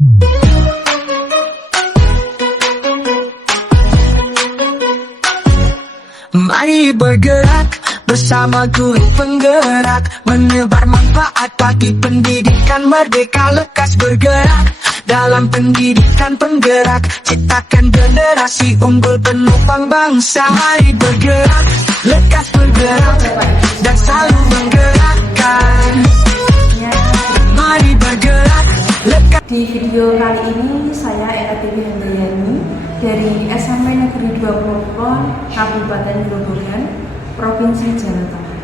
Mari bergerak bersama guru penggerak, menebar manfaat bagi pendidikan merdeka. Lekas bergerak dalam pendidikan penggerak, ciptakan generasi unggul penopang bangsa. Mari bergerak, lekas bergerak dan selalu menggerakkan. Mari bergerak, lekas. Di video kali ini saya Eka Dewi Handayani dari SMP Negeri 20 Kulon, Kabupaten Grobogan, Provinsi Jawa Tengah.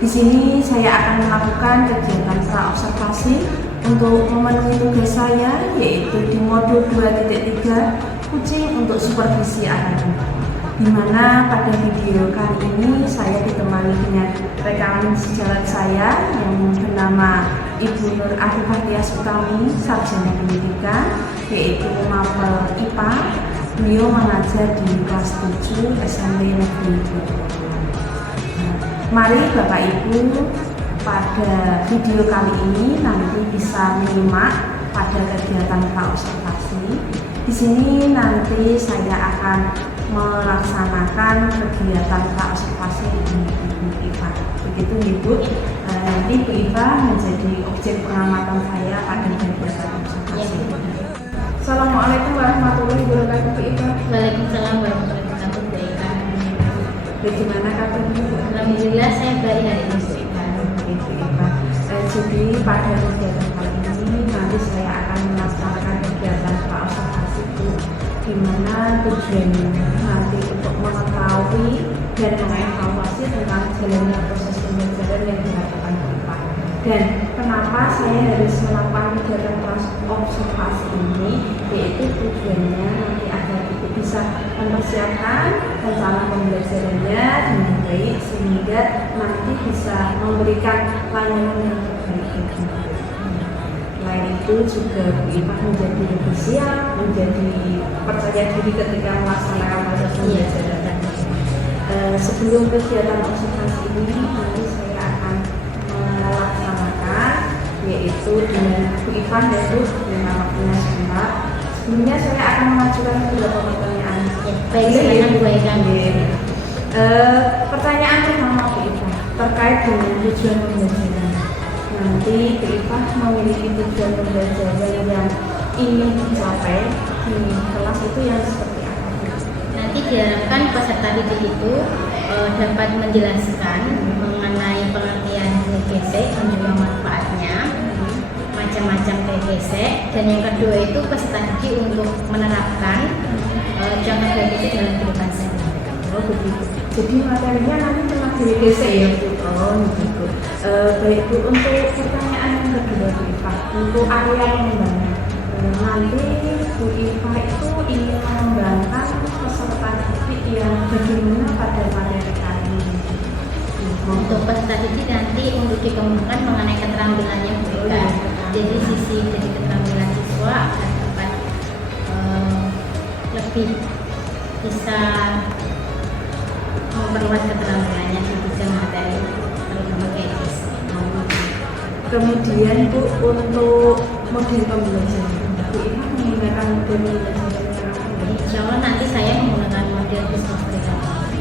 Di sini saya akan melakukan kegiatan pra-observasi untuk memenuhi tugas saya, yaitu di modul 2.3 kucing untuk supervisi anak-anak. Di mana pada video kali ini saya ditemani dengan rekan sejalan saya yang bernama Ibu Nur Arifah Tias Utami, Sarjana Pendidikan, yaitu mapel IPA. Beliau mengajar di kelas 7 SMP Negeri 20. Mari Bapak Ibu pada video kali ini nanti bisa menyimak pada kegiatan pra-observasi. Di sini nanti saya akan melaksanakan kegiatan pra-observasi di Ibu Iva. Begitu Ibu, nanti Bu Iva menjadi objek pengamatan saya pada kegiatan observasi. Assalamualaikum warahmatullahi wabarakatuh Bu Iva. Waalaikumsalam warahmatullahi wabarakatuh Bu Eka. Bagaimana kabarnya Bu? Alhamdulillah saya baik hari ini Bu Eka. Bu Iva. Jadi pada kegiatan kali ini nanti saya akan melaksanakan kegiatan pra-observasi Bu, di mana tujuannya nanti untuk mengetahui dan mengevaluasi tentang jalannya proses pembelajaran yang dilakukan Bu Iva. Dan kenapa saya harus melakukan kegiatan pra-observasi ini, yaitu tujuannya nanti agar Ibu bisa mempersiapkan rencana pembelajarannya dengan baik sehingga nanti bisa memberikan layanan yang terbaik. Selain itu juga Bu Iva menjadi lebih siap, menjadi percaya diri ketika melaksanakan proses pembelajaran. Sebelum kegiatan observasi ini nanti saya akan melaksanakan, yaitu dengan Bu Iva yaitu dengan waktunya sebentar. Sebelumnya saya akan mengajukan beberapa pertanyaan. Baik, silakan Bu Eka. Pertanyaan pertama Bu Iva terkait dengan tujuan pembelajaran. Nanti Bu Iva memiliki tujuan pembelajaran yang ingin dicapai di kelas itu yang seperti apa Bu? Nanti diharapkan peserta didik itu dapat menjelaskan mengenai pengertian GGC dan juga manfaatnya, macam-macam GGC, dan yang kedua itu peserta didik untuk menerapkan contoh GGC dalam kehidupan sehari-hari. Oh begitu. Jadi materinya nanti tentang GGC ya Bu. Oh begitu. Baik Bu, untuk pertanyaan yang kedua Bu Iva, untuk area pengembangan. Nanti Bu Iva itu ingin mengembangkan peserta didik yang bagaimana pada materi kali ini. Untuk peserta didik nanti untuk dikembangkan mengenai keterampilannya Bu Eka. Jadi sisi dari keterampilan siswa agar dapat lebih bisa memperluas keterampilannya di bidang materi terutama GGC. Kemudian Bu, untuk model pembelajaran, Bu Iva menggunakan model pembelajaran yang apa? Insya Allah nanti saya menggunakan model bisnis development.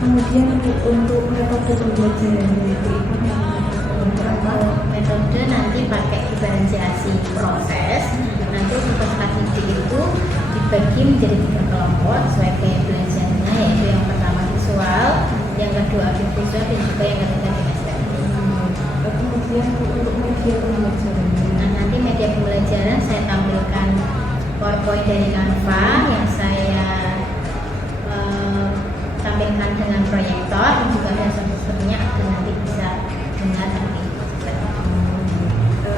Kemudian Bu, untuk metode pembelajaran Bu Iva Metode nanti pakai diferensiasi proses. Nanti untuk peserta didik itu dibagi menjadi 3 kelompok sesuai gaya belajarnya, yaitu yang pertama visual, yang kedua audiovisual, dan juga yang ketiga kinestetik. Kemudian untuk media pembelajaran. Nah, nanti media pembelajaran saya tampilkan PowerPoint dari Canva yang saya tampilkan dengan proyektor dan juga ada sesuatunya agar nanti bisa dengar tapi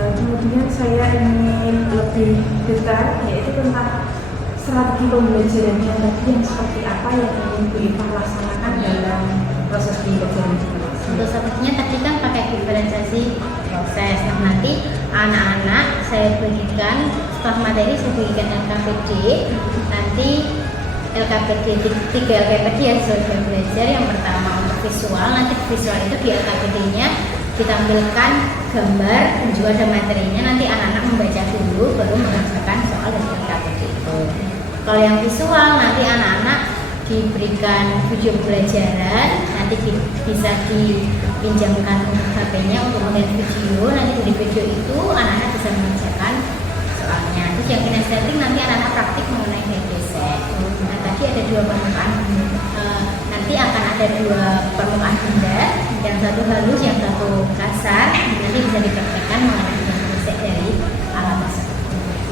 kemudian saya ingin lebih detail, yaitu tentang strategi pembelajarannya tadi yang seperti apa yang ingin Bu Iva laksanakan dalam proses pembelajaran. untuk sepertinya tadi kan pakai diferensiasi proses. Nah, nanti anak-anak saya bagikan setelah materi saya bagikan LKPD. Nanti LKPD 3 LKPD ya sudah belajar. Yang pertama untuk visual, nanti visual itu di LKPD-nya ditampilkan gambar dan juga ada materinya. Nanti anak-anak membaca dulu baru Kalau yang visual nanti anak-anak diberikan video pembelajaran, nanti bisa dipinjamkan HP-nya untuk melihat video. Nanti dari video itu anak-anak bisa mengerjakan soalnya. Terus yang kinestetik nanti anak-anak praktik mengenai gesek. Nah, tadi ada dua permukaan, nanti akan ada dua permukaan benda, yang satu halus, yang satu kasar. Nanti bisa dipraktekkan mengenai gesek dari alat tersebut.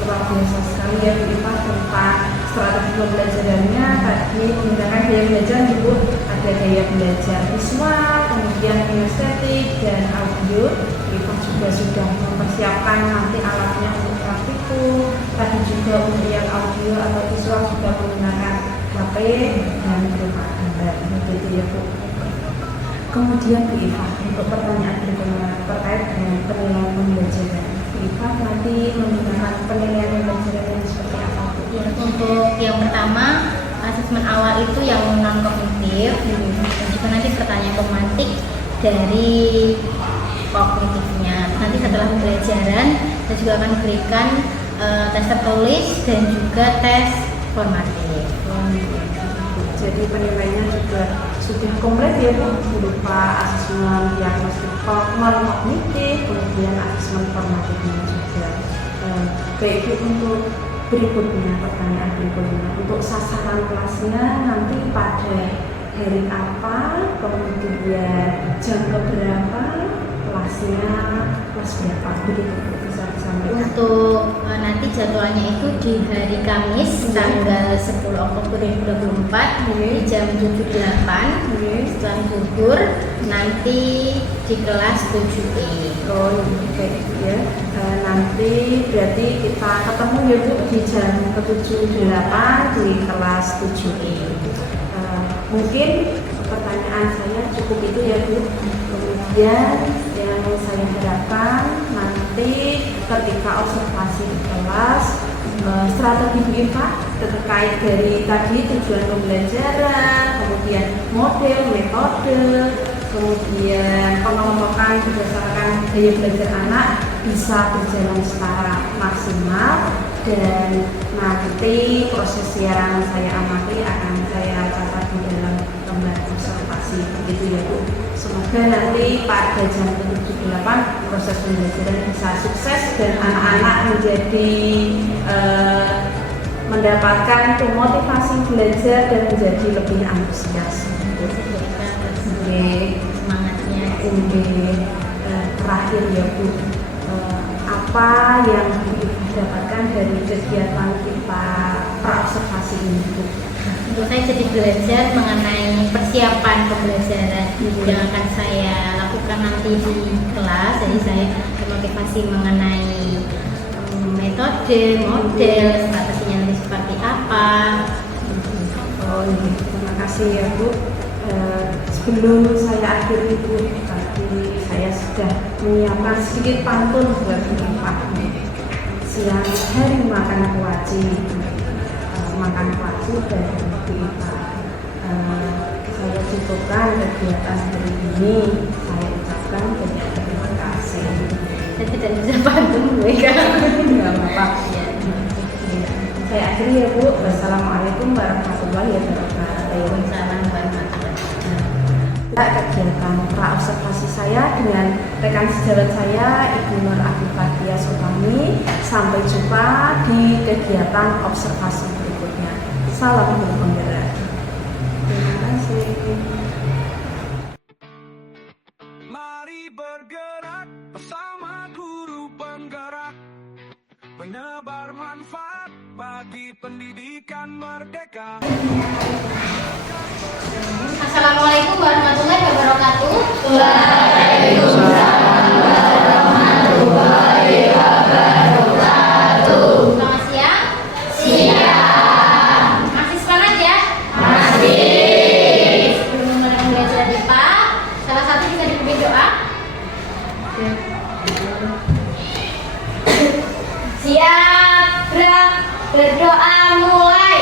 Luar biasa sekali ya Bu Iva tentang strategi pembelajarannya. Tadi menggunakan gaya belajar Ibu, ada gaya belajar visual, kemudian kinestetik dan audio. Iva juga sudah mempersiapkan nanti alatnya untuk praktikum. Tadi juga untuk yang audio atau visual juga menggunakan HP dan berupa gambar. Begitu ya Bu. Kemudian Bu Iva, untuk pertanyaan berikutnya terkait dengan penilaian pembelajaran. Bu Iva nanti menggunakan penilaian pembelajaran yang seperti apa Bu? Ya, untuk yang pertama asesmen awal itu yang non kognitif, dan juga nanti pertanyaan tematik dari kognitifnya. Nanti setelah pembelajaran saya juga akan berikan tes tertulis dan juga tes formatif. Jadi penilaiannya juga sudah komplit ya Bu, berupa asesmen diagnostik kognitif, kemudian asesmen formatifnya juga. Baik Bu, untuk berikutnya, pertanyaan berikutnya, untuk sasaran kelasnya nanti pada hari apa, kemudian jam berapa, kelasnya kelas berapa, begitu bisa disampaikan. Untuk nanti jadwalnya itu di hari Kamis tanggal 10 Oktober 2024 di jam 7.08 setelah zuhur, nanti di kelas 7E. Oh kayak gitu ya. Nanti berarti kita ketemu ya Bu di jam ke-7.08 di kelas 7E. Mungkin pertanyaan saya cukup itu ya Bu. Kemudian yang saya harapkan nanti ketika observasi di kelas, strategi Bu Iva terkait dari tadi tujuan pembelajaran, kemudian model, metode, kemudian pengelompokan berdasarkan gaya belajar anak bisa berjalan secara maksimal, dan nanti proses yang saya amati akan saya catat di dalam lembar observasi, begitu ya Bu. Semoga nanti pada jam ke-7.08 proses pembelajaran bisa sukses dan anak-anak menjadi mendapatkan motivasi belajar dan menjadi lebih antusias. Semangatnya. Terakhir ya Bu, apa yang didapatkan dari kegiatan kita praobservasi ini Bu? Untuk saya jadi belajar mengenai persiapan pembelajaran yang akan saya lakukan nanti di kelas. Jadi saya termotivasi mengenai metode, model, strateginya nanti seperti apa. Oh iya, terima kasih ya Bu. Sebelum saya akhiri Bu, tadi saya sudah menyiapkan sedikit pantun buat Bu Iva. Siang hari makan kuaci, makan kuaci dari Bu Iva. Saya cukupkan kegiatan hari ini. Saya ucapkan banyak terima kasih. Saya tidak bisa pantun gue kan. Tidak apa-apa. Saya akhiri ya Bu. Wassalamualaikum warahmatullahi wabarakatuh. Waalaikumsalam warahmatullahi wabarakatuh. Kegiatan praobservasi saya dengan rekan sejawat saya Ibu Nur Afifah Tias Utami. Sampai jumpa di kegiatan observasi berikutnya. Salam berpenggerak. Terima kasih. Mari bergerak bersama guru penggerak, penyebar manfaat bagi pendidikan merdeka. Assalamualaikum warahmatullahi wabarakatuh. Selamat siang. Masih semangat ya? Sebelum mulai belajar IPA, salah satu bisa dipimpin doa. Siap, gerak, berdoa mulai.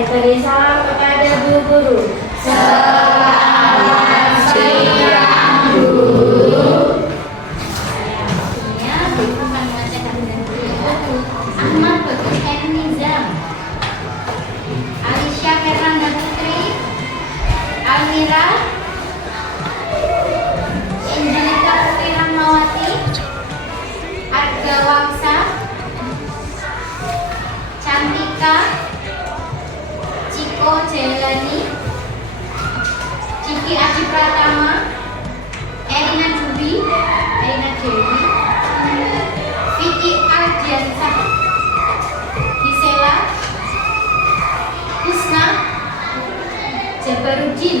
saya beri salam kepada Bu Guru. Selamat siang, Bu. Ahmad Bagus M. Nizam, Alicia Fernanda Putri, Almira, Angelika Putri Rahmawati, Arga Wangsa, Cantika, Ciko Jailani, Ciki Aji Pratama, Erina Dewi, Vicky Ardiansah, Gisela, Husna, Jabarudin,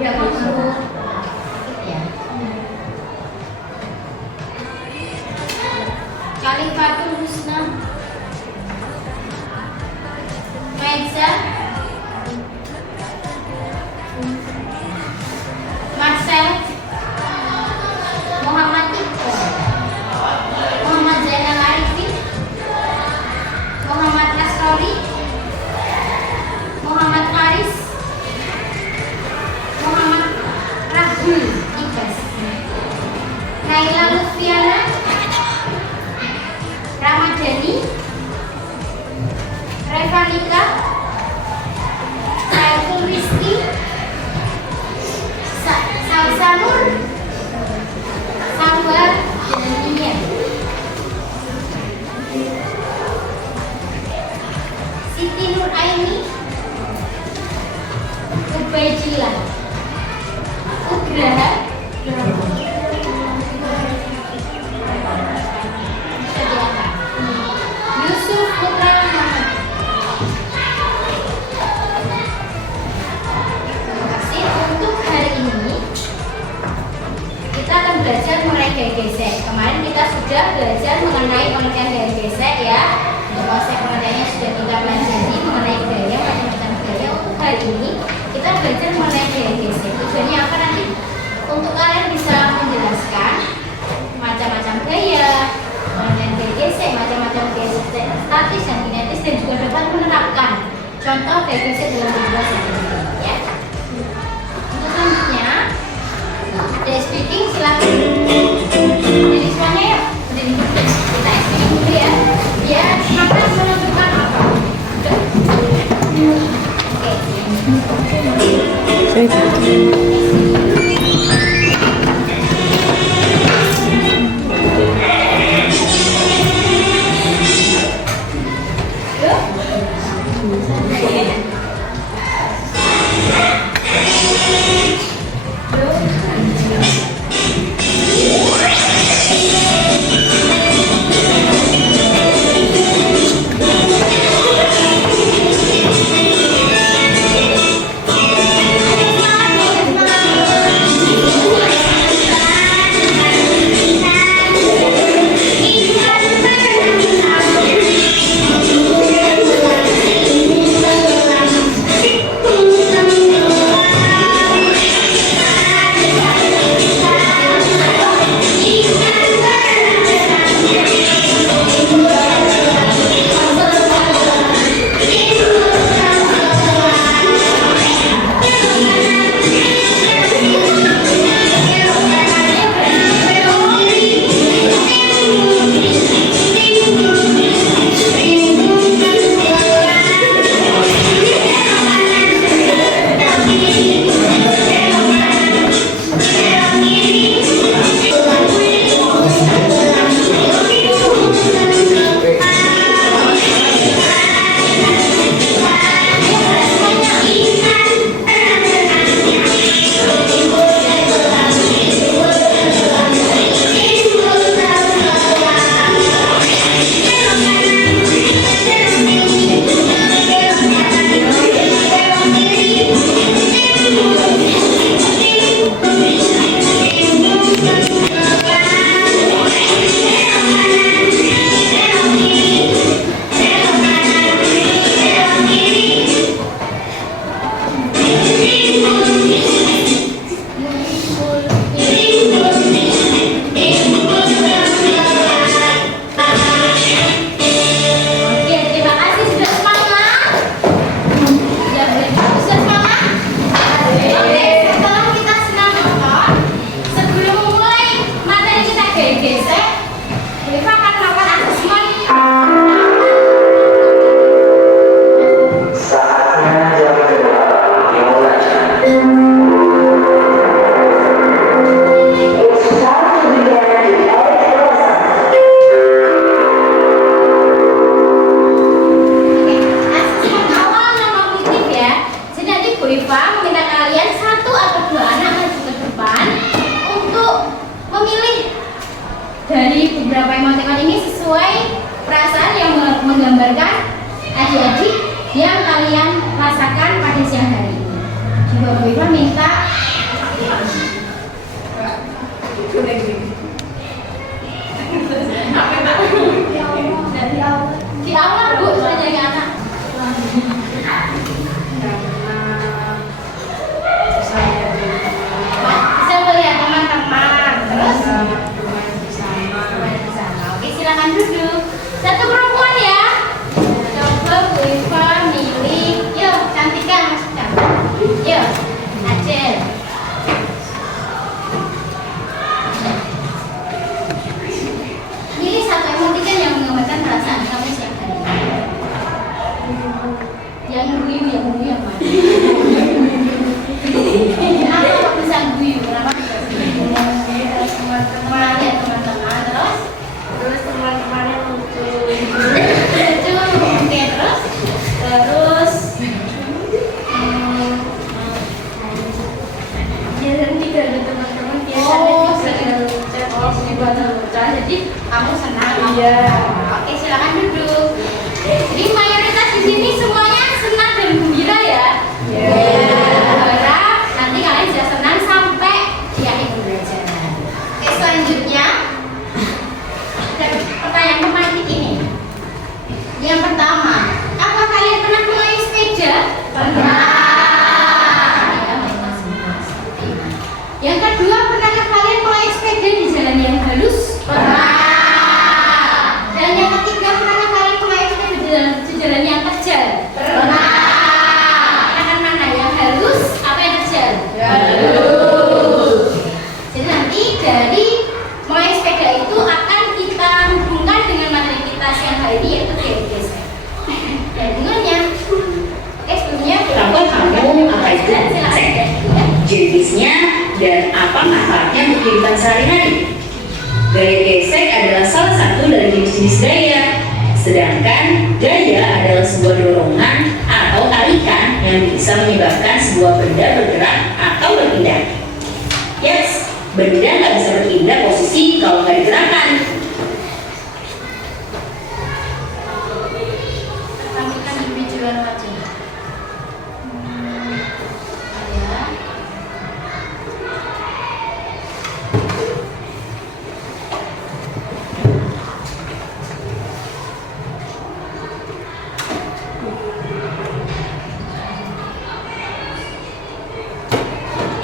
ya, Kalifatul Husna, Meza, Marcel, Muhammad Iko, Muhammad Zainal Arifin, Muhammad Asrori, Muhammad Haris, Muhammad Rahul Ibas, Naila Lutfiana, Ramadhani, Revanika, Saiful Rizki, Salsanur, Sabar, dan Inya. Siti Nur Aini, Ubaidillah, Ugraha, Yusuf Putra Muhammad. Terima kasih. Untuk hari ini kita akan belajar mengenai gaya gesek. Kemarin kita sudah belajar mengenai pengertian gaya gesek ya. Konsep pengertiannya sudah kita pelajari mengenai gaya, macam-macam gaya. Untuk hari ini kita belajar mengenai gaya gesek. Tujuannya apa nanti? Untuk kalian bisa menjelaskan macam-macam gaya, pengertian gaya gesek, macam-macam gaya gesek statis dan kinetis, dan juga dapat menerapkan contoh gaya gesek dalam kehidupan sehari-hari ya. Untuk selanjutnya ada speaking, silakan. Jadi semuanya yuk, kita speaking dulu ya. Dia akan menunjukkan apa? Semangat perasaan yang menggambarkan adik-adik yang kalian rasakan pada siang hari ini. Juga Bu Iva minta di awal Bu sudah jadi anak. Bisa melihat teman-teman, terus main bersama. Oke, silakan duduk. Satu perempuan ya. Coba Bu Iva milih. Yuk, cantikan masukkan. Yuk, Acel. Pilih satu emoticon yang menggambarkan perasaan kamu siang hari ini. Yang guyu yang mana? Aku bisa guyu, kenapa? Teman-teman ya teman-teman, terus teman-teman yang lucu. Oke, terus nanti ada teman-teman jadi kamu senang. Iya. Oke, silakan duduk. Jadi mayoritas di sini semuanya senang dan gembira ya. Harap nanti kalian bisa senang sampai di akhir pembelajaran. Oke, selanjutnya pertanyaan tematik ini. Yang pertama, apa kalian pernah mengayuh sepeda? Pernah. Yang kedua, pernahkah kalian mengayuh sepeda di jalan yang halus? Pernah. Dan yang ketiga, pernahkah kalian mengayuh sepeda di jalan yang terjal? Pernah. Pernah mana yang halus? Apa yang terjal? Halus. Jadi nanti dari mengayuh sepeda itu akan kita hubungkan dengan materi kita siang hari ini, yaitu gaya gesek. Dan dengannya, sebelumnya Tahu kamu apa itu gesek? Jenisnya dan apa manfaatnya untuk kehidupan sehari-hari? Gaya gesek adalah salah satu dari jenis-jenis gaya. Sedangkan gaya adalah sebuah dorongan atau tarikan yang bisa menyebabkan sebuah benda bergerak atau berpindah. Yes, benda nggak bisa berpindah posisi kalau nggak digerakkan. tampilkan di visual wajah.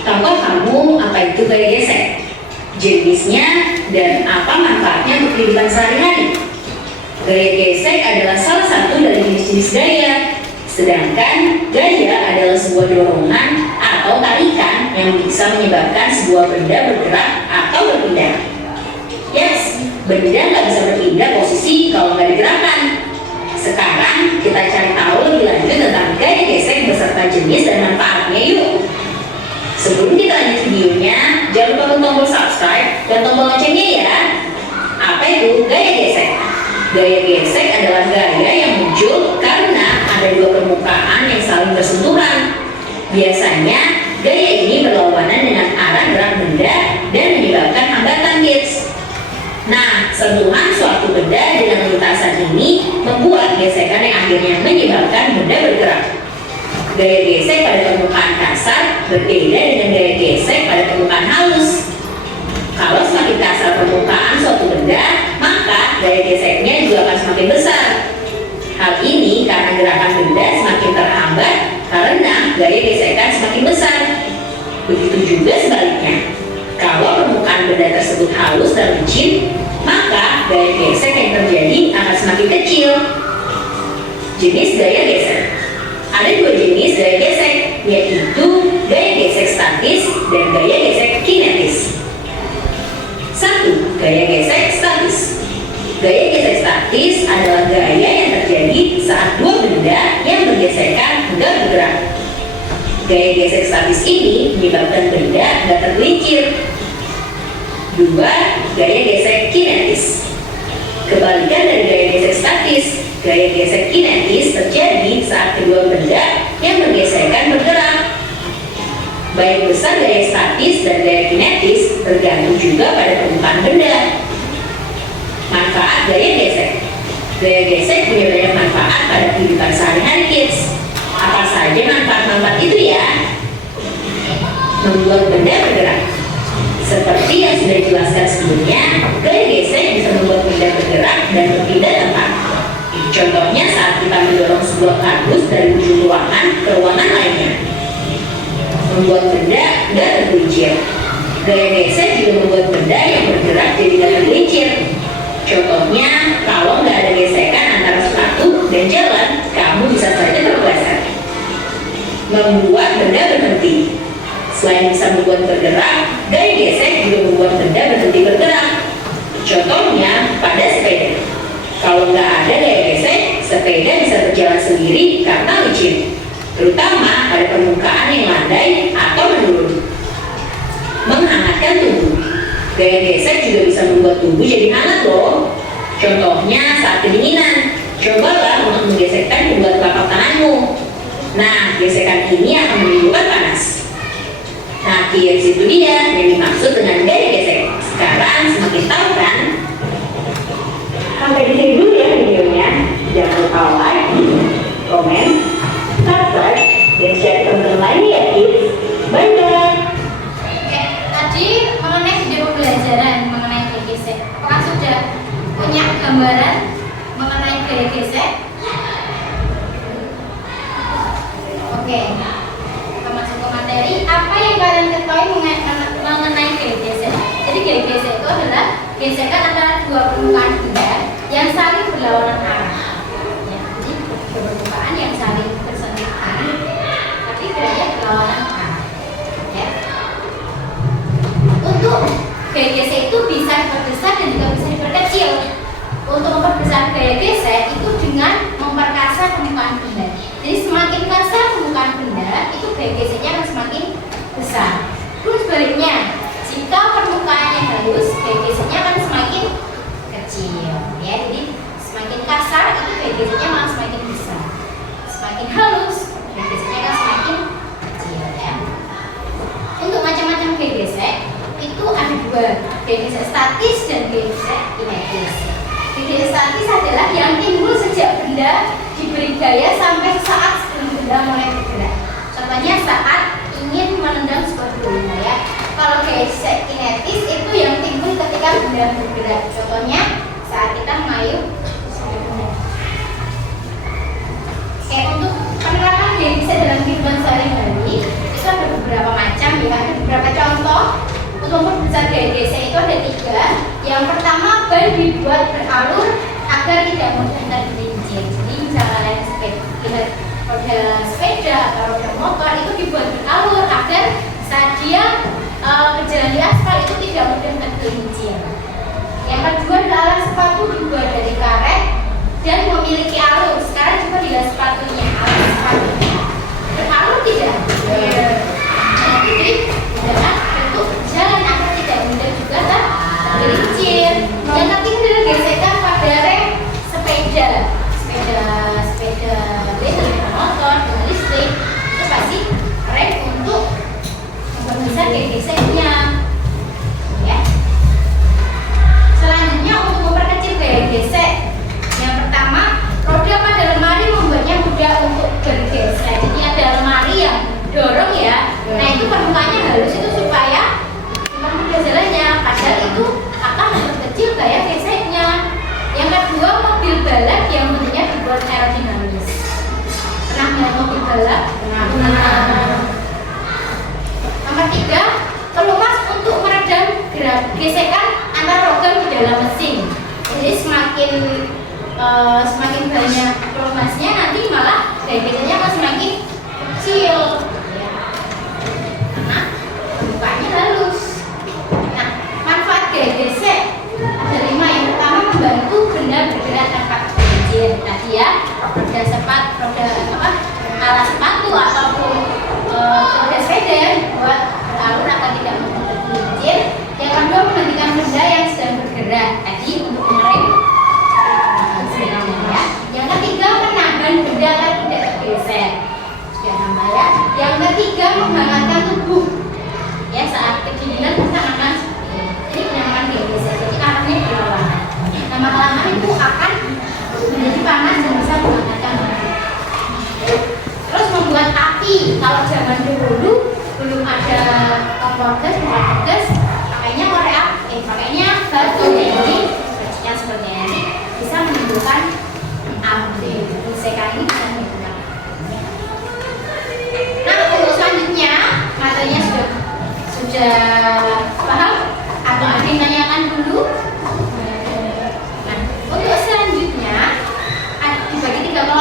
Tahukah kamu apa itu gaya gesek? Jenisnya dan apa manfaatnya untuk kehidupan sehari-hari? Gaya gesek adalah salah satu dari jenis-jenis gaya. Sedangkan gaya adalah sebuah dorongan atau tarikan yang bisa menyebabkan sebuah benda bergerak atau berpindah. Yes, benda nggak bisa berpindah posisi kalau nggak digerakkan. Sekarang kita cari tahu lebih lanjut tentang gaya gesek beserta jenis dan manfaatnya yuk. Sebelum kita lanjut videonya, jangan lupa tombol subscribe dan tombol loncengnya ya. Apa itu gaya gesek? Gaya gesek adalah gaya yang muncul karena ada dua permukaan yang saling bersentuhan. Biasanya, gaya ini berlawanan dengan arah gerak benda dan menyebabkan hambatan kids. Nah, sentuhan suatu benda dengan lintasan ini membuat gesekan yang akhirnya menyebabkan benda bergerak. Gaya gesek pada permukaan kasar berbeda dengan gaya gesek pada permukaan halus. Kalau semakin kasar permukaan suatu benda, maka gaya geseknya juga akan semakin besar. Hal ini karena gerakan benda semakin terhambat karena gaya gesekan semakin besar. Begitu juga sebaliknya. Kalau permukaan benda tersebut halus dan licin, maka gaya gesek yang terjadi akan semakin kecil. Jenis gaya gesek. Ada dua jenis gaya gesek, yaitu gaya gesek statis dan gaya gesek kinetis. 1. Gaya gesek statis. Gaya gesek statis adalah gaya yang terjadi saat dua benda yang bergesekan nggak bergerak. Gaya gesek statis ini menyebabkan benda nggak tergelincir. 2. Gaya gesek kinetis. Kebalikan dari gaya gesek statis, gaya gesek kinetis terjadi saat kedua benda yang bergesekan bergerak. Baik besar gaya statis dan gaya kinetis tergantung juga pada permukaan benda. Manfaat gaya gesek. Gaya gesek punya banyak manfaat pada kehidupan sehari-hari kids. Apa saja manfaat-manfaat itu ya? Membuat benda bergerak. Seperti yang sudah dijelaskan sebelumnya, gaya gesek bisa membuat benda bergerak dan berpindah tempat. Contohnya saat kita mendorong sebuah kardus dari ujung ruangan ke ruangan lainnya. Membuat benda nggak tergelincir. Gaya gesek juga membuat benda yang bergerak jadi nggak tergelincir. Contohnya, kalau nggak ada gesekan antara sepatu dan jalan, kamu bisa saja terpeleset. Membuat benda berhenti. Selain bisa membuat bergerak, gaya gesek juga membuat benda berhenti bergerak. Contohnya pada sepeda. Kalau nggak ada gaya gesek, sepeda bisa berjalan sendiri karena licin, terutama pada permukaan yang landai atau menurun. Menghangatkan tubuh. Gaya gesek juga bisa membuat tubuh jadi hangat loh. Contohnya saat kedinginan, cobalah untuk menggesekkan kedua telapak tanganmu. Nah, gesekan ini akan menimbulkan panas. Nah, kids, itu dia yang dimaksud dengan gaya gesek. Sekarang semakin tahu kan? Sampai di sini dulu ya videonya. Jangan lupa like, komen, subscribe, dan share ke teman-teman lainnya ya kids. Bye-bye. Oke, tadi mengenai video pembelajaran mengenai gaya gesek. Apakah sudah punya gambaran mengenai gaya gesek? Oke, kita masuk ke materi. Apa yang kalian ketahui mengenai gaya gesek? Jadi gaya gesek itu adalah gesekan antara dua permukaan benda yang saling berlawanan arah. Ya, jadi dua permukaan yang saling bersentuhan, tapi geraknya berlawanan arah. Ya. Untuk gaya gesek itu bisa diperbesar dan juga bisa diperkecil. Untuk memperbesar gaya gesek itu dengan memperkasa permukaan benda. Jadi semakin kasar permukaan benda, itu gaya geseknya akan semakin besar. Terus sebaliknya, jika permukaannya halus, gaya geseknya akan semakin kecil. Ya, jadi semakin kasar itu gaya geseknya malah semakin besar. Semakin halus, gaya geseknya akan semakin kecil. Ya. Untuk macam-macam gaya gesek itu ada dua, gaya gesek statis dan gaya gesek kinetis. Gaya statis adalah yang timbul sejak benda diberi gaya sampai saat sebelum benda mulai bergerak. Contohnya saat ingin menendang sebuah benda ya. Kalau gaya gesek kinetis itu yang timbul ketika benda bergerak. Contohnya saat kita mengayuh sebuah benda. Oke, untuk penerapan gaya gesek dalam kehidupan sehari-hari itu ada beberapa macam ya. Ada beberapa contoh. Untuk memperbesar gaya gesek itu ada tiga. Yang pertama, ban dibuat beralur agar tidak mudah tergelincir. Jadi misalnya roda sepeda atau roda motor itu dibuat beralur agar saat dia berjalan di aspal itu tidak mudah tergelincir. Yang kedua adalah alas sepatu dibuat dari karet dan memiliki alur. Sekarang coba dilihat sepatunya, alas sepatunya beralur tidak? Nah, jadi mudah untuk berjalan agar tidak mudah juga tergelincir. Yang ketiga adalah gesekan pada rem sepeda, sepeda motor dengan listrik itu pasti rem untuk memperbesar gaya geseknya. Ya. Selanjutnya untuk memperkecil gaya gesek, yang pertama roda pada lemari membuatnya mudah untuk bergeser. Jadi ada lemari yang dorong ya. Nah itu permukaannya halus itu supaya mudah jalannya. Padahal itu akan memperkecil gaya geseknya. Yang kedua mobil balap yang bentuknya dibuat aerodinamis. Pernah melihat mobil balap? Nomor tiga, pelumas untuk meredam gesekan antar rogam di dalam mesin. Jadi semakin banyak pelumasnya nanti malah gaya geseknya akan semakin kecil. Ya. Karena permukaannya halus. Nah, manfaat gaya gesek ada 5. Yang pertama membantu benda bergerak tanpa tergelincir. Tadi ya, alas sepatu ataupun roda sepeda buat beralur agar tidak mudah tergelincir. Yang kedua menghentikan benda yang sedang bergerak. Tadi untuk mengerem sepedanya. Yang ketiga menahan benda agar tidak tergeser. Sudah nama ya. Yang ketiga menghangatkan tubuh. Ya saat kedinginan kita akan ini menyamakan gaya gesek. Jadi arahnya berlawanan. Lama-lama itu akan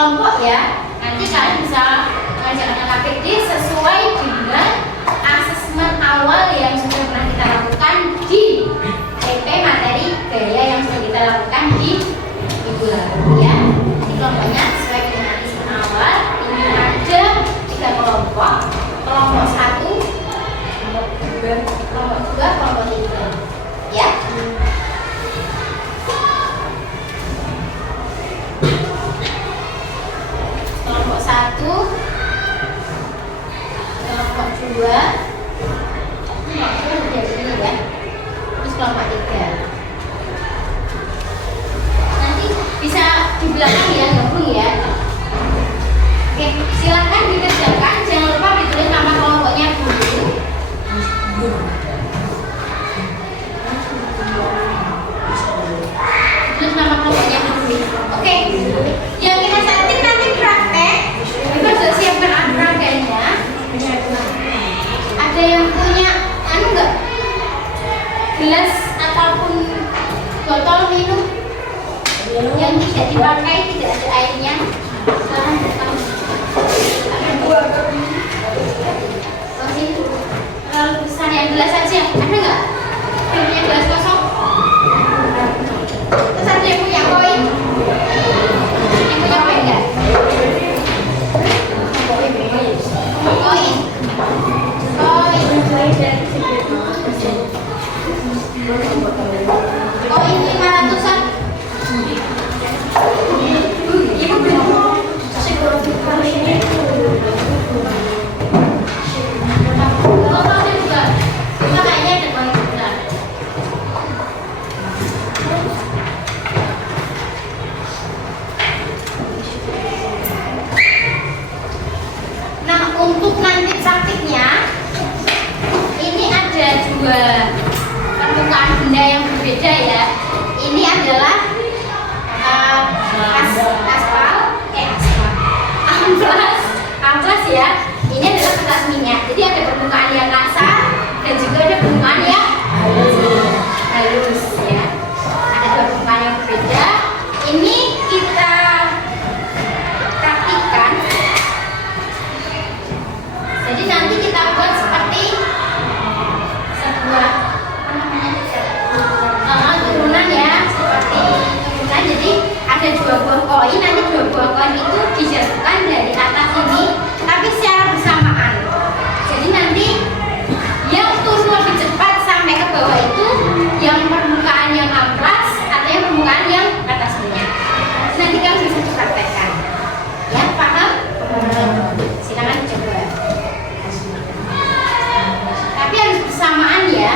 kelompok ya. Nanti kalian bisa mengerjakan KPD sesuai dengan asesmen awal yang sudah pernah kita lakukan di PP materi gaya yang sudah kita lakukan di minggu lalu ya. Ini kelompoknya sesuai dengan asesmen awal. Ini ada 3 kelompok. Kelompok 1, kelompok 2, kelompok 3 ya. Kelompok 1, kelompok 2, kelompok 3 ya. Terus kelompok 3. Nanti bisa di belakang ya, gabung ya. Oke, silakan dikerjakan. Jangan lupa ditulis nama kelompoknya dulu. Tulis nama kelompoknya dulu. Oke, yang kita setting nanti praktek. Kita sudah siapkan alat-alatnya. Ada yang punya enggak? Gelas ataupun botol minum yang tidak dipakai, tidak ada airnya. Sekarang terlalu besar yang gelas aja, ada nggak? Yang punya gelas kosong? Terus ada yang punya koin? Yang punya koin nggak? Koin. Koin 500-an. Ibu belum. Nah, untuk nanti praktiknya ini ada 2 permukaan benda yang berbeda ya. Ini adalah amplas ya. Ini adalah kertas minyak. Jadi ada permukaan yang kasar dan juga ada permukaan yang halus ya. Ada 2 permukaan yang berbeda. Ini kita praktikkan. Jadi nanti kita buat seperti sebuah turunan ya, seperti turunan. Jadi ada 2 buah koin. Nanti 2 buah koin itu dijatuhkan dari atas ini, tapi secara bersamaan. Jadi nanti yang turun lebih cepat sampai ke bawah itu yang permukaan yang amplas atau yang permukaan yang atas minyak. Nanti kalian bisa dipraktekkan. Ya, paham? Silakan coba. Tapi harus bersamaan ya.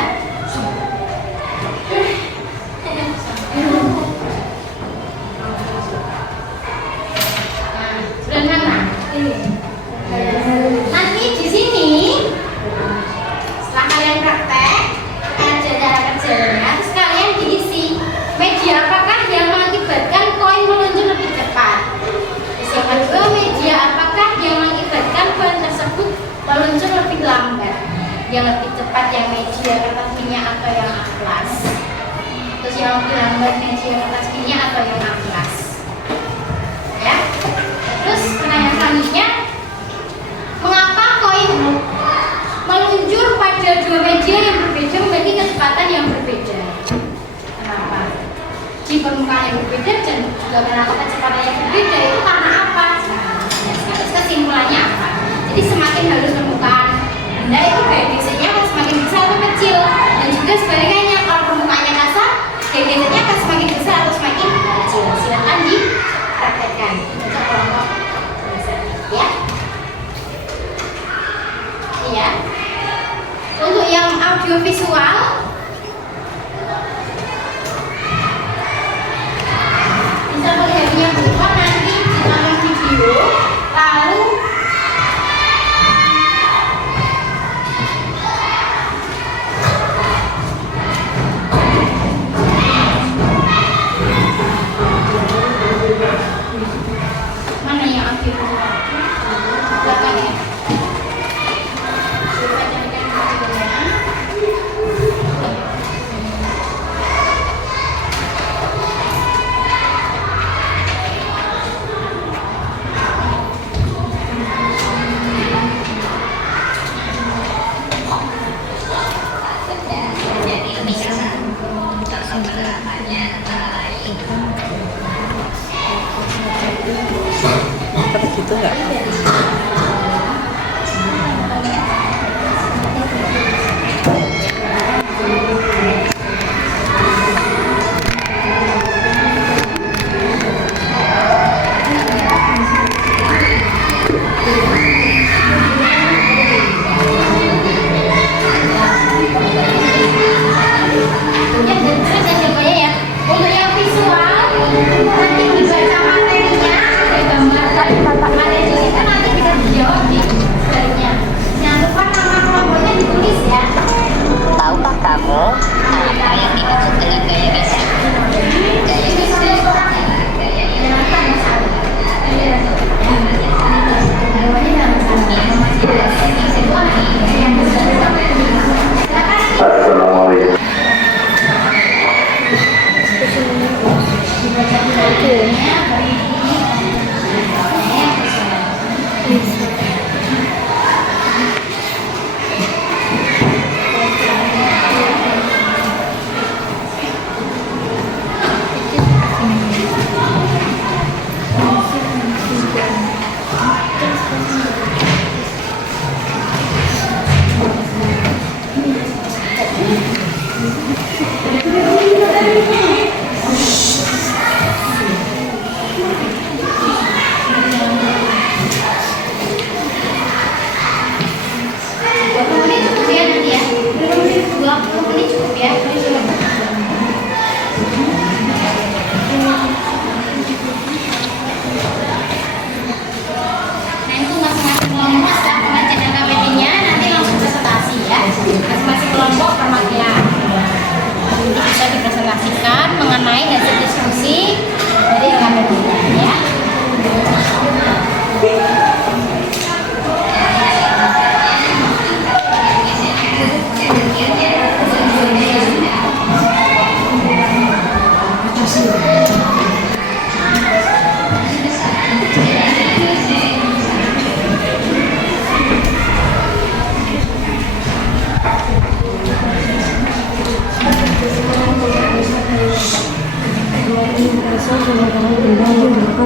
Nanti di sini setelah kalian praktek ada cara kerjanya, terus kalian diisi media apakah yang mengakibatkan koin meluncur lebih cepat. Terus yang kedua, media apakah yang mengakibatkan koin tersebut meluncur lebih lambat. Yang lebih cepat yang media kertas minyak atau yang amplas. Terus yang lebih lambat media kertas minyak atau yang amplas. Ya. Terus pertanyaan selanjutnya, mengapa koin meluncur pada 2 media yang berbeda memiliki kecepatan yang berbeda? Kenapa? Di permukaan yang berbeda dan juga karena kecepatan yang berbeda itu karena apa? Nah, kesimpulannya apa? Jadi semakin halus permukaan benda itu gaya geseknya akan semakin besar atau kecil, dan juga sebaliknya kalau permukaannya kasar, gaya geseknya akan semakin besar atau semakin kecil. Silakan dipraktekkan. Untuk kelompok ya. Iya. Untuk yang audiovisual bisa melihatnya Tapi gitu nggak? Tahukah kamu apa yang dimaksud dengan gaya gesek? Gaya gesek adalah gaya yang Assalamualaikum. mengenai hasil diskusi dari LKPP ya.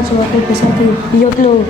Suatu besar di biot lo.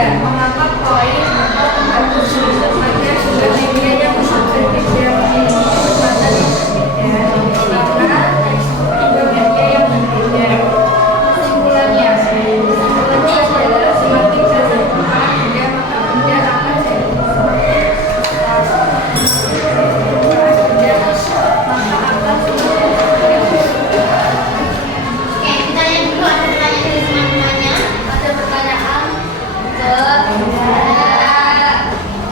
Mengapa koin atau tempat khusus sebagai sumber media yang berbeda memiliki kekuatan yang berbeda karena sumber media yang berbeda. Kesimpulannya adalah semakin banyak perkara benda maka benda akan jadi Oke, kita lihat dulu ada pertanyaan dari teman-temannya. Ada pertanyaan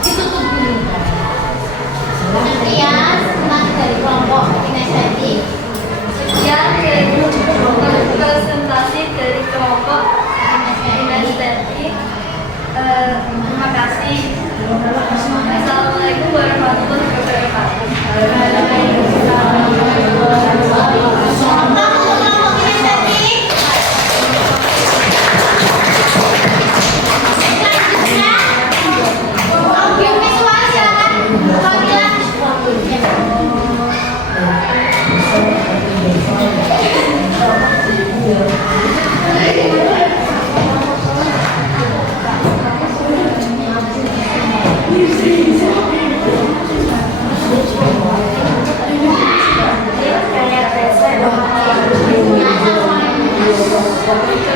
ditutup dulu. Kemudian teman dari kelompok kinestetik. sekian presentasi dari kelompok kinestetik. Terima kasih. Assalamualaikum warahmatullahi wabarakatuh. Contoh untuk kelompok kinestetik. Selanjutnya, audiovisual silakan. Fadila.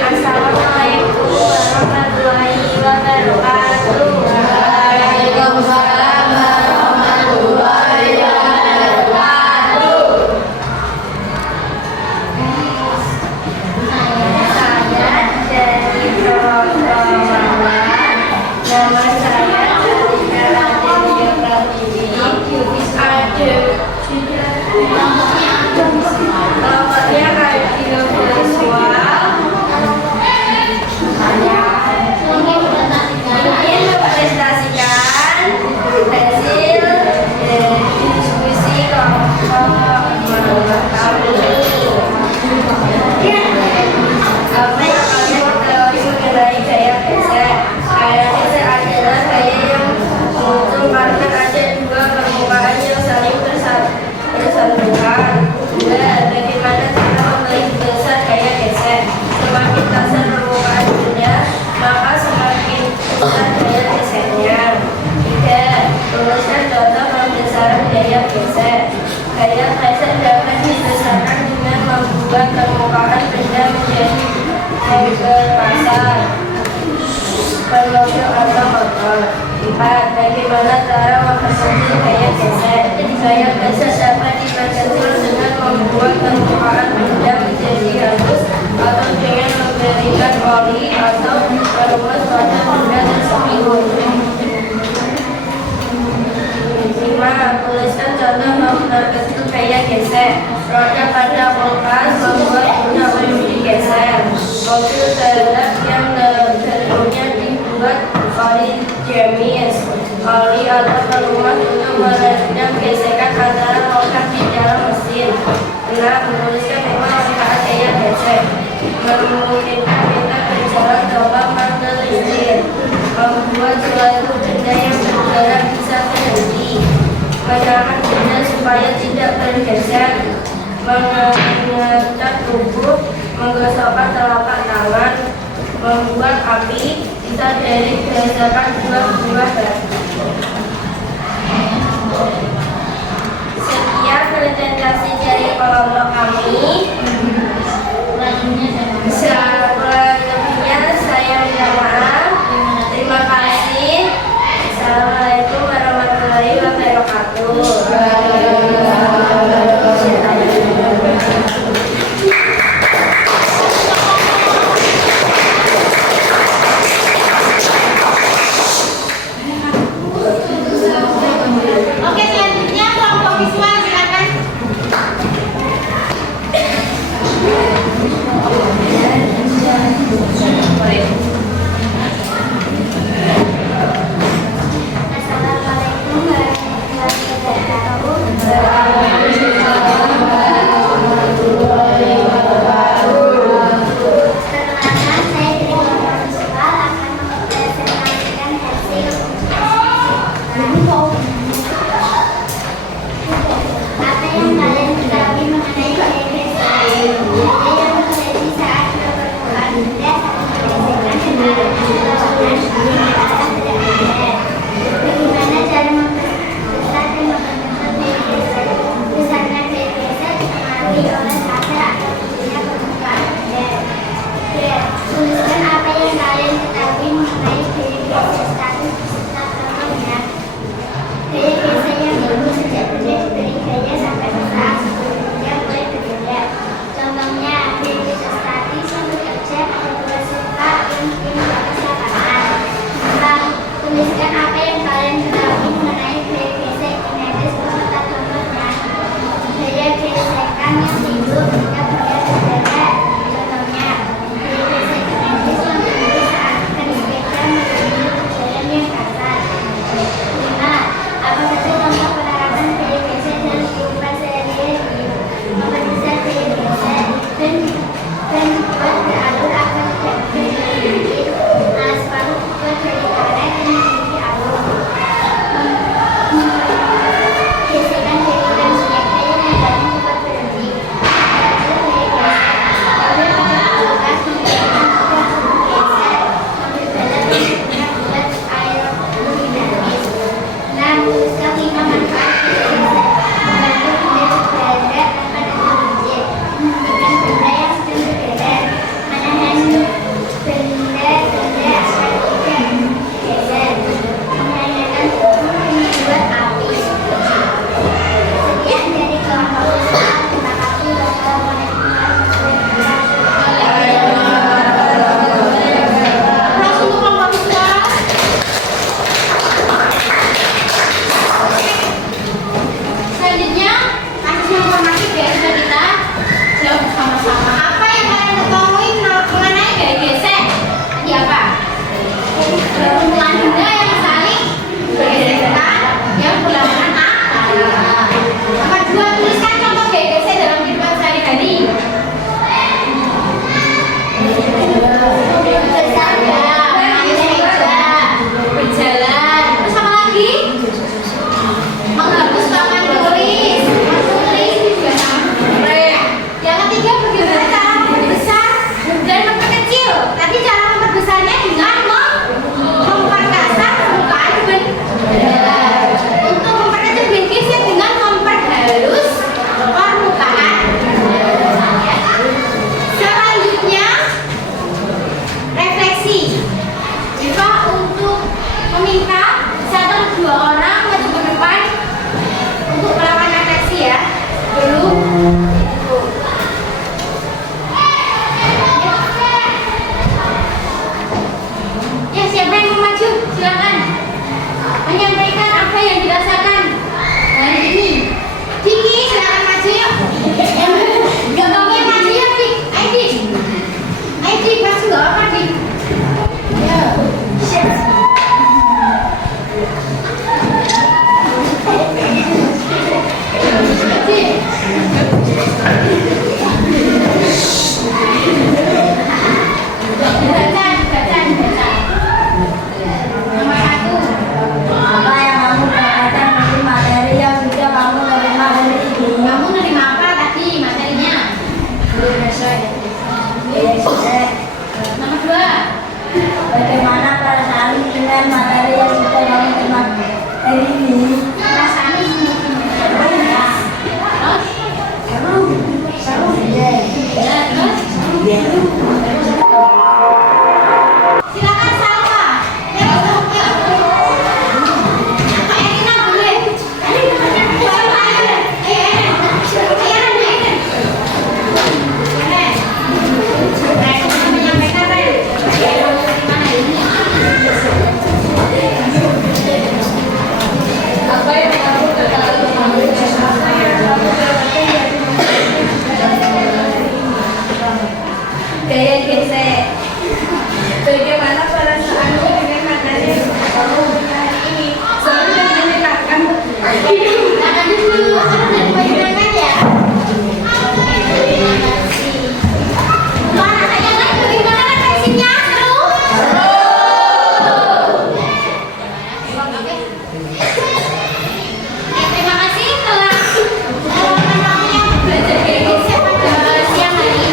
Assalamualaikum warahmatullahi wabarakatuh. Waalaikumsalam warahmatullahi wabarakatuh. Saya dari Promowan. Nama saya Raditya Raditya Pratiwi. Kelompoknya audiovisual. Ingin mempresentasikan hasil diskusi kelompok kami. Apa yang kalian ketahui mengenai gaya gesek? Gaya gesek adalah gaya yang muncul karena ada dua permukaan yang saling bersentuhan. Bagaimana cara memilih besar gaya gesek? Semakin kasar permukaan benda, maka semakin besar gaya geseknya. 3. Tuliskan contoh pembesaran gaya gesek. Gaya gesek dapat dibesarkan dengan membuat permukaan benda menjadi berpasar, menonjol atau kotor. 4. Bagaimana cara memperkecil gaya gesek? Gaya gesek dapat diperkecil dengan membuat permukaan benda menjadi halus atau dengan memberikan oli atau merumus pada benda tersebut. 5. Tuliskan contoh memperkecil gaya gesek. Roda pada kulkas membuat benda menjadi geser. Mobil balap yang dalamnya dibuat oli jemis, oli atau pelumas untuk meredam gesekan antara kulkas di dalam mesin. 6. Menuliskan 5 manfaat gaya gesek. Memungkinkan kita berjalan tanpa mengelintir, membuat suatu benda yang bergerak bisa berhenti, menahan benda supaya tidak bergeser, mengetat tubuh, menggosokkan telapak tangan, membuat api bisa dari gesekan buah-buah batu. Sekian presentasi dari kelompok kami. Selebihnya saya minta maaf. Terima kasih. Assalamualaikum warahmatullahi wabarakatuh. Oke, selanjutnya kelompok visual silakan. Gaya yang terjadi saat permukaan benda saling bergesekan dan ada tidak. Bagaimana cara membesar dan membentuk gaya gesek? Besarnya gaya gesek dipengaruhi oleh fase atau bentuknya permukaan benda. Tuliskan apa yang kalian ketahui mengenai gaya gesek status beserta contohnya. Gaya gesek yang dulu sejak benda diberi gaya sampai saat sebelumnya mulai berbeda. Contohnya, gaya gesek statis yang bekerja pada dua suka yang mungkin berkesamaan. Tuliskan apa yang kalian ketahui mengenai gaya gesek kinetis beserta contohnya. Gaya gesekan yang timbul ketika benda berbeda. Contohnya, gaya gesek kinetis yang timbul saat bersepeda menuju jalan yang kasar. 5. Apa saja contoh penerapan gaya gesek dalam kehidupan sehari-hari? Membesar gaya gesek dan dibuat beralur agar tidak bergerak. Separuh dibuat dari karet dan memiliki alur. Gesekan dari rem sinyal yang membuatnya cepat berhenti. Mobil pada kulkas menggunakan mobil gesek. Mobil balap menggunakan bulat aerodinamis. 6. Tuliskan 5 manfaat gaya gesek. Membantu benda bergerak tanpa tergelincir. Menghentikan benda yang sedang bergerak. Menahan benda-benda agar tidak geser. Menyalakan tubuh membuat api. Sekian dari kelompok usaha. Terima kasih. Wassalamualaikum warahmatullahi wabarakatuh. Langsung ke kelompok usaha. Selanjutnya, kasih informasi gesek kita jawab bersama-sama. Apa yang kalian ketahui mengenai gaya gesek? Tadi apa? Kumpulan benda yang saling bergesekan yang berlawanan arah. Nomor 2, tuliskan contoh gaya gesek dalam kehidupan sehari-hari. Berjalan. Terus apa lagi? Menghapus papan tulis. Menulis juga sama. Yang ketiga, bagaimana cara membesar dan memperkecil? Tadi cara memperbesarnya dengan memperkasar permukaan benda. Untuk memperkecil gaya gesek dengan memperhalus permukaan benda. Selanjutnya, refleksi. Jika untuk meminta satu atau dua orang maju ke depan untuk melakukan refleksi ya. Dulu. Ya, siapa yang mau maju? Silakan. Menyampaikan apa yang dirasakan hari ini. Diki, silakan maju yuk. Gak mau yang maju ya, Dik. Ayo, Dik. Ayo, Dik, maju gak apa, Dik. Ya. Nomor 1. Apa yang kamu dapatkan dari materi yang sudah kamu terima dari ini? Kamu nerima apa tadi materinya? Gaya gesek. Nomor 2. Bagaimana perasaan dengan materi yang sudah kamu terima dari ini? Perasaan ini gimana? Terus? Seru. Ya, terus? Silakan Salwa. Pak Erina boleh. Menyampaikan apa yang kamu ketahui? Gaya gesek. Bagaimana perasaanmu dengan materi yang kamu terima hari ini? Selalu dan menyenangkan. Akan dulu, akan menyenangkan ya. Untuk anak-anak yang lain bagaimana refleksinya? Seru? Terima kasih telah menemani belajar gaya gesek pada siang hari ini.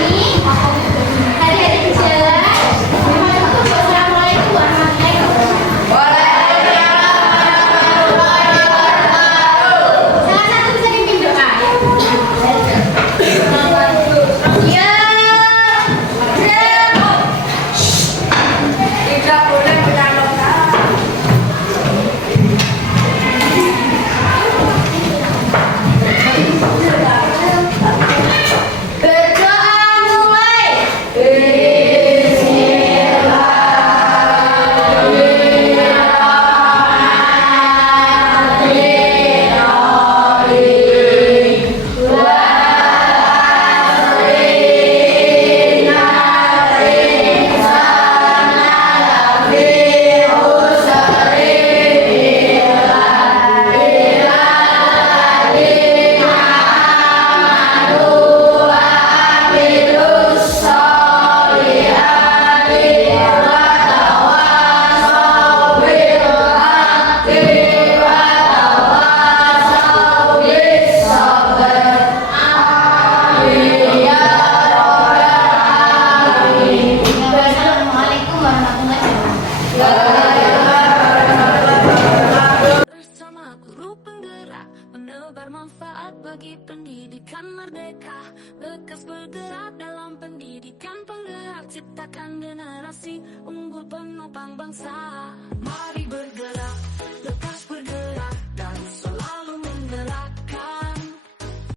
bergerak dalam pendidikan, penggerak ciptakan generasi unggul penopang bangsa. Mari